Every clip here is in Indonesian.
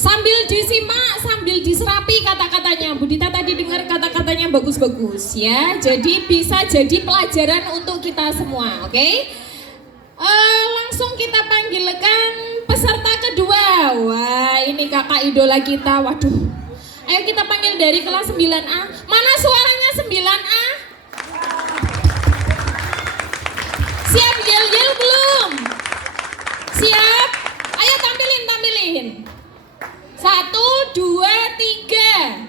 Sambil disimak, sambil diserapi kata-katanya. Budita tadi dengar kata-katanya bagus-bagus ya. Jadi bisa jadi pelajaran untuk kita semua, oke? Langsung kita panggilkan peserta kedua. Wah, ini kakak idola kita. Waduh. Ayo kita panggil dari kelas 9A. Mana suaranya 9A? Siap yel-yel belum? Siap? Ayo tampilin. 1, 2, 3.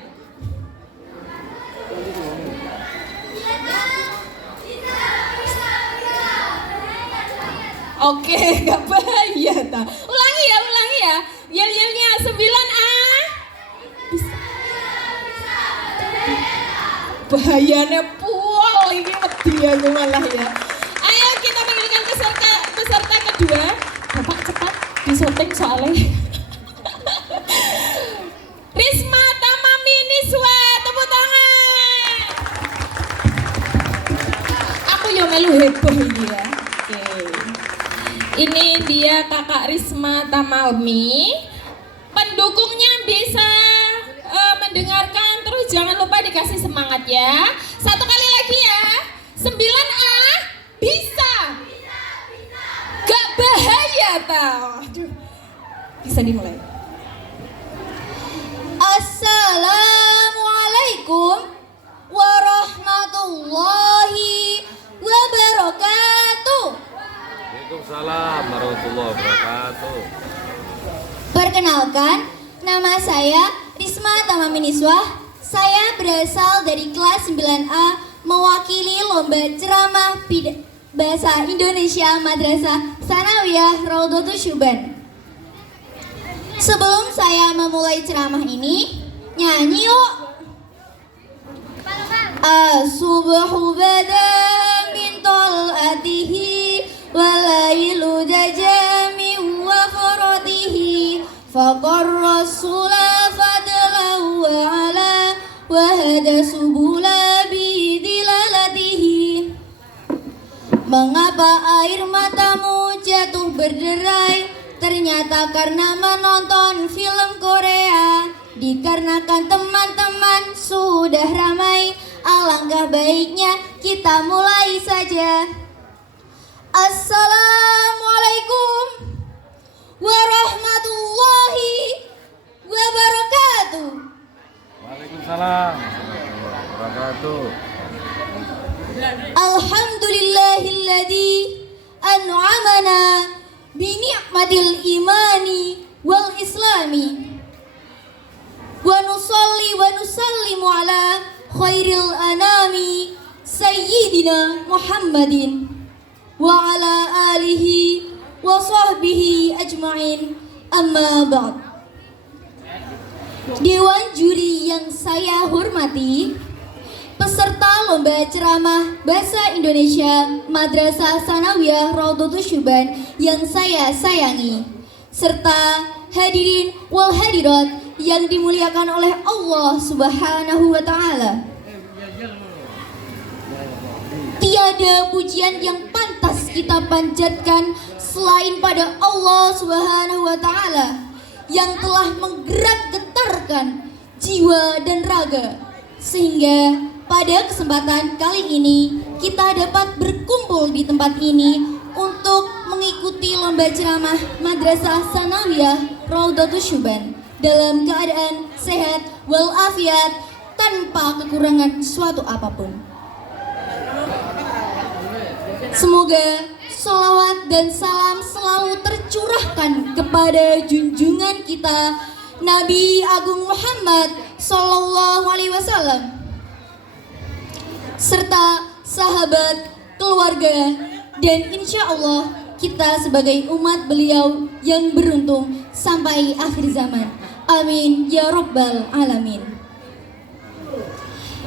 Oke, gak bahaya ta. Ulangi ya. Yel-yelnya 9A. Bisa. Bahayanya pual ini wedi aku malah ya. Ayo kita panggilkan peserta kedua. Bapak cepat disyuting soalnya. Risma Tamami Niswa, tepuk tangan. Aku yang melu heboh ini ya. Oke. Ini dia kakak Risma Tamami. Pendukungnya bisa mendengarkan, terus jangan lupa dikasih semangat ya. Satu kali lagi ya. 9A bisa. Gak bahaya tau. Aduh. Bisa dimulai. Assalamualaikum warahmatullahi wabarakatuh. Waalaikumsalam warahmatullahi wabarakatuh. Perkenalkan, nama saya Risma Tamami Niswah. Saya berasal dari kelas 9A mewakili lomba ceramah bahasa Indonesia Madrasah Sanawiyah Raudhatus Syuban. Sebelum saya memulai ceramah ini, nyanyi yuk. As-subhu bada min tol'atihi walailu dajami wa faradihi faqar rasula fadlahu wa ala wa hada subula bidilalatihi. Mengapa air matamu jatuh berderai? Ternyata karena menonton film Korea. Dikarenakan teman-teman sudah ramai, alangkah baiknya kita mulai saja. Assalamualaikum warahmatullahi wabarakatuh. Waalaikumsalam warahmatullahi wabarakatuh. Alhamdulillahilladzi an'amana bini'matil imani wal islami wa nusalli wa nusallimu ala khairil anami sayyidina Muhammadin wa ala alihi wa sahbihi ajma'in, amma ba'd. Dewan juri yang saya hormati, peserta lomba ceramah bahasa Indonesia Madrasah Sanawiyah Raudhatus Syuban yang saya sayangi, serta hadirin wal hadirat yang dimuliakan oleh Allah Subhanahu wa Ta'ala. Tiada pujian yang pantas kita panjatkan selain pada Allah Subhanahu wa Ta'ala yang telah menggerak-getarkan jiwa dan raga, sehingga pada kesempatan kali ini kita dapat berkumpul di tempat ini untuk mengikuti lomba ceramah Madrasah Sanawiyah Raudhatus Syuban dalam keadaan sehat walafiat tanpa kekurangan suatu apapun. Semoga sholawat dan salam selalu tercurahkan kepada junjungan kita Nabi Agung Muhammad Sallallahu Alaihi Wasallam, serta sahabat, keluarga, dan insya Allah kita sebagai umat beliau yang beruntung sampai akhir zaman. Amin ya Rabbal Alamin.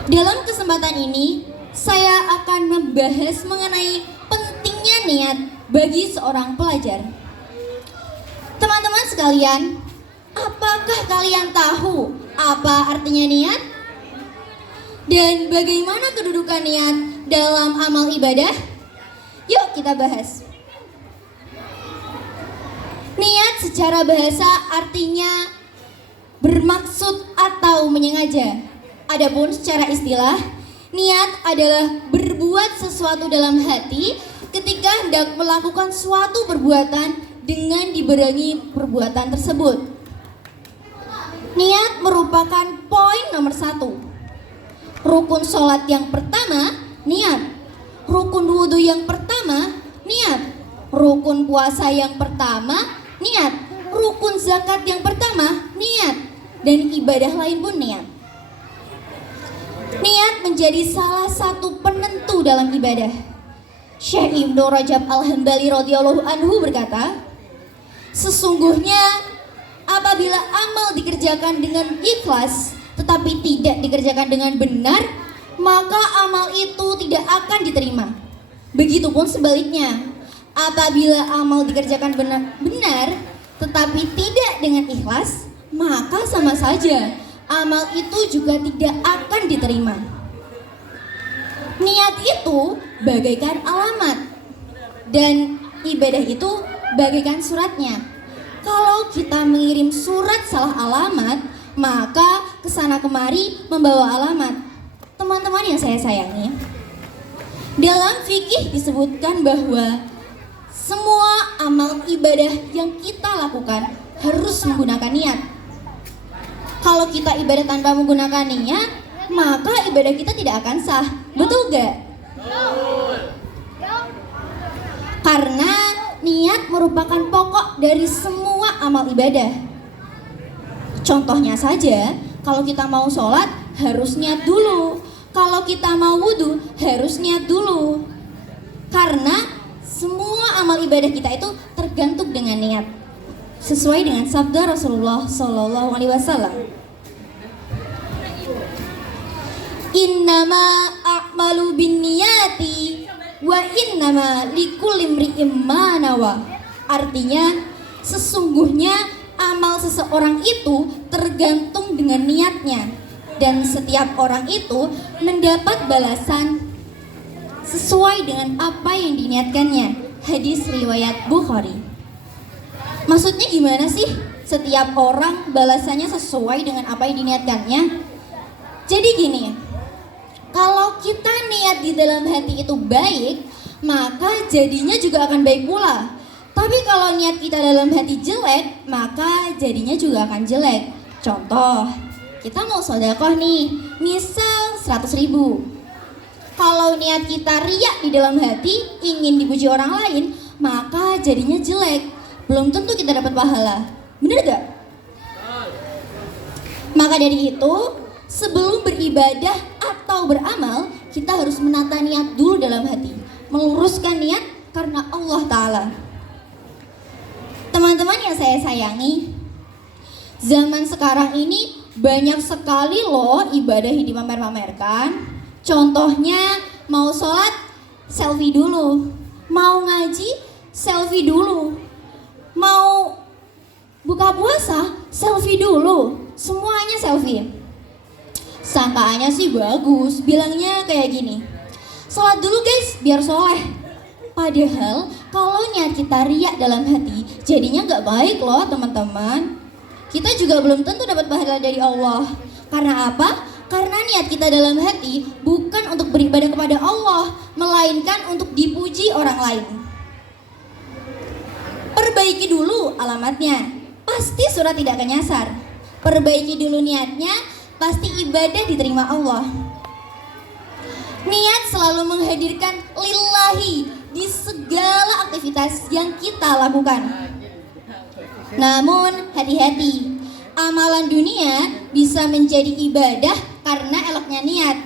Dalam kesempatan ini saya akan membahas mengenai pentingnya niat bagi seorang pelajar. Teman-teman sekalian, apakah kalian tahu apa artinya niat? Dan bagaimana kedudukan niat dalam amal ibadah? Yuk kita bahas. Niat secara bahasa artinya atau menyengaja. Adapun secara istilah, niat adalah berbuat sesuatu dalam hati ketika hendak melakukan suatu perbuatan dengan dibarengi perbuatan tersebut. Niat merupakan poin nomor 1. Rukun sholat yang pertama, niat. Rukun wudhu yang pertama, niat. Rukun puasa yang pertama, niat. Rukun zakat yang pertama, niat. Dan ibadah lain pun niat. Niat menjadi salah satu penentu dalam ibadah. Syekh Ibnu Rajab Al-Hambali radhiyallahu anhu berkata, sesungguhnya apabila amal dikerjakan dengan ikhlas tetapi tidak dikerjakan dengan benar, maka amal itu tidak akan diterima. Begitupun sebaliknya, apabila amal dikerjakan benar tetapi tidak dengan ikhlas, maka sama saja amal itu juga tidak akan diterima. Niat itu bagaikan alamat dan ibadah itu bagaikan suratnya. Kalau kita mengirim surat salah alamat, maka kesana kemari membawa alamat. Teman-teman yang saya sayangi, dalam fikih disebutkan bahwa semua amal ibadah yang kita lakukan harus menggunakan niat. Kalau kita ibadah tanpa menggunakan niat, maka ibadah kita tidak akan sah. Betul gak? Karena niat merupakan pokok dari semua amal ibadah. Contohnya saja, kalau kita mau sholat harus niat dulu. Kalau kita mau wudhu harus niat dulu. Karena semua amal ibadah kita itu tergantung dengan niat. Sesuai dengan sabda Rasulullah SAW. Innama a'malu binniyati wa innama likulli imri'in ma nawa. Artinya, sesungguhnya amal seseorang itu tergantung dengan niatnya, dan setiap orang itu mendapat balasan sesuai dengan apa yang diniatkannya. Hadis riwayat Bukhari. Maksudnya gimana sih? Setiap orang balasannya sesuai dengan apa yang diniatkannya. Jadi gini, kalau kita niat di dalam hati itu baik, maka jadinya juga akan baik pula. Tapi kalau niat kita dalam hati jelek, maka jadinya juga akan jelek. Contoh, kita mau sedekah nih, misal 100.000. Kalau niat kita riak di dalam hati, ingin dipuji orang lain, maka jadinya jelek. Belum tentu kita dapat pahala. Bener gak? Maka dari itu, sebelum beribadah atau beramal, kita harus menata niat dulu dalam hati. Meluruskan niat karena Allah Ta'ala. Teman-teman yang saya sayangi, zaman sekarang ini banyak sekali loh ibadah yang dipamer-pamerkan. Contohnya, mau sholat, selfie dulu. Mau ngaji, selfie dulu. Mau buka puasa, selfie dulu. Semuanya selfie. Sangkaannya sih bagus, bilangnya kayak gini, sholat dulu guys, biar soleh. Padahal kalau niat kita riak dalam hati, jadinya gak baik loh teman-teman. Kita juga belum tentu dapat pahala dari Allah. Karena apa? Karena niat kita dalam hati bukan untuk beribadah kepada Allah, melainkan untuk dipuji orang lain. Perbaiki dulu alamatnya, pasti surat tidak akan nyasar. Perbaiki dulu niatnya, pasti ibadah diterima Allah. Niat selalu menghadirkan lillahi di segala aktivitas yang kita lakukan. Namun hati-hati, amalan dunia bisa menjadi ibadah karena eloknya niat.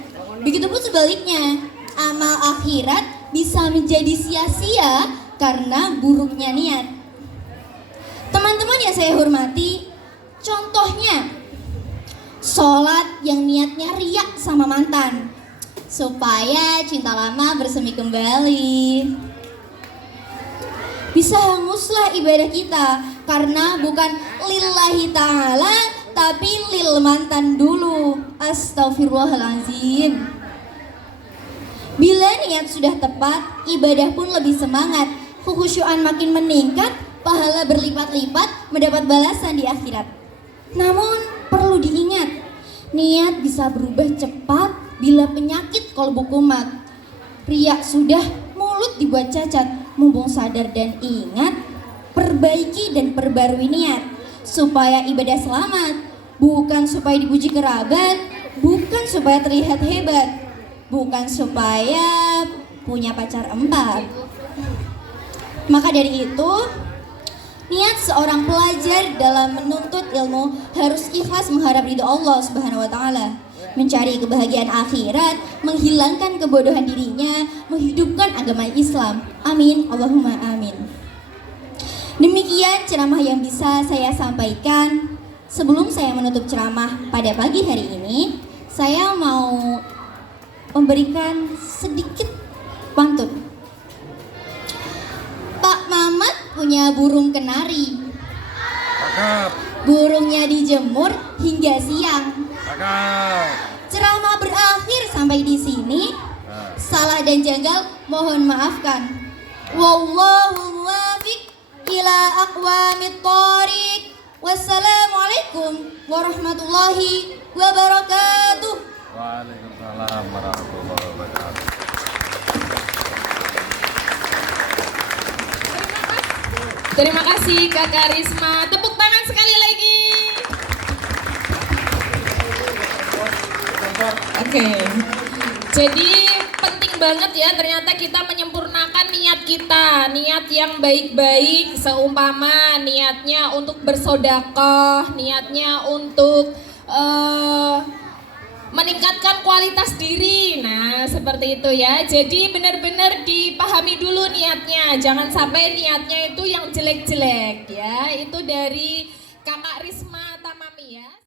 Begitupun sebaliknya, amal akhirat bisa menjadi sia-sia karena buruknya niat. Teman-teman yang saya hormati, contohnya sholat yang niatnya riak sama mantan supaya cinta lama bersemi kembali. Bisa hanguslah ibadah kita karena bukan lillahi ta'ala tapi lil mantan dulu. Astagfirullahaladzim. Bila niat sudah tepat, ibadah pun lebih semangat, kekhusyuan makin meningkat, pahala berlipat-lipat, mendapat balasan di akhirat. Namun perlu diingat, Niat bisa berubah cepat bila penyakit kolbu kumat. Riya sudah, mulut dibuat cacat. Mumpung sadar dan ingat, perbaiki dan perbarui niat supaya ibadah selamat, bukan supaya dipuji kerabat, bukan supaya terlihat hebat, bukan supaya punya pacar 4. Maka dari itu, niat seorang pelajar dalam menuntut ilmu harus ikhlas mengharap ridho Allah Subhanahu wa taala, mencari kebahagiaan akhirat, menghilangkan kebodohan dirinya, menghidupkan agama Islam. Amin, Allahumma amin. Demikian ceramah yang bisa saya sampaikan. Sebelum saya menutup ceramah pada pagi hari ini, saya mau memberikan sedikit pantun. Pak Mamat punya burung kenari. Cakep. Burungnya dijemur hingga siang. Cakep. Ceramah berakhir sampai di sini. Salah dan janggal mohon maafkan. Wallahu muwaffiq ila aqwamit thoriq. Wassalamualaikum warahmatullahi wabarakatuh. Waalaikumsalam warahmatullahi wabarakatuh. Terima kasih Kak Karisma. Tepuk tangan sekali lagi. Oke. Jadi penting banget ya ternyata kita menyempurnakan niat kita. Niat yang baik-baik, seumpama niatnya untuk bersedekah, niatnya untuk meningkatkan kualitas diri. Nah, seperti itu ya. Jadi benar-benar dipahami dulu niatnya. Jangan sampai niatnya itu yang jelek-jelek ya. Itu dari Kakak Risma.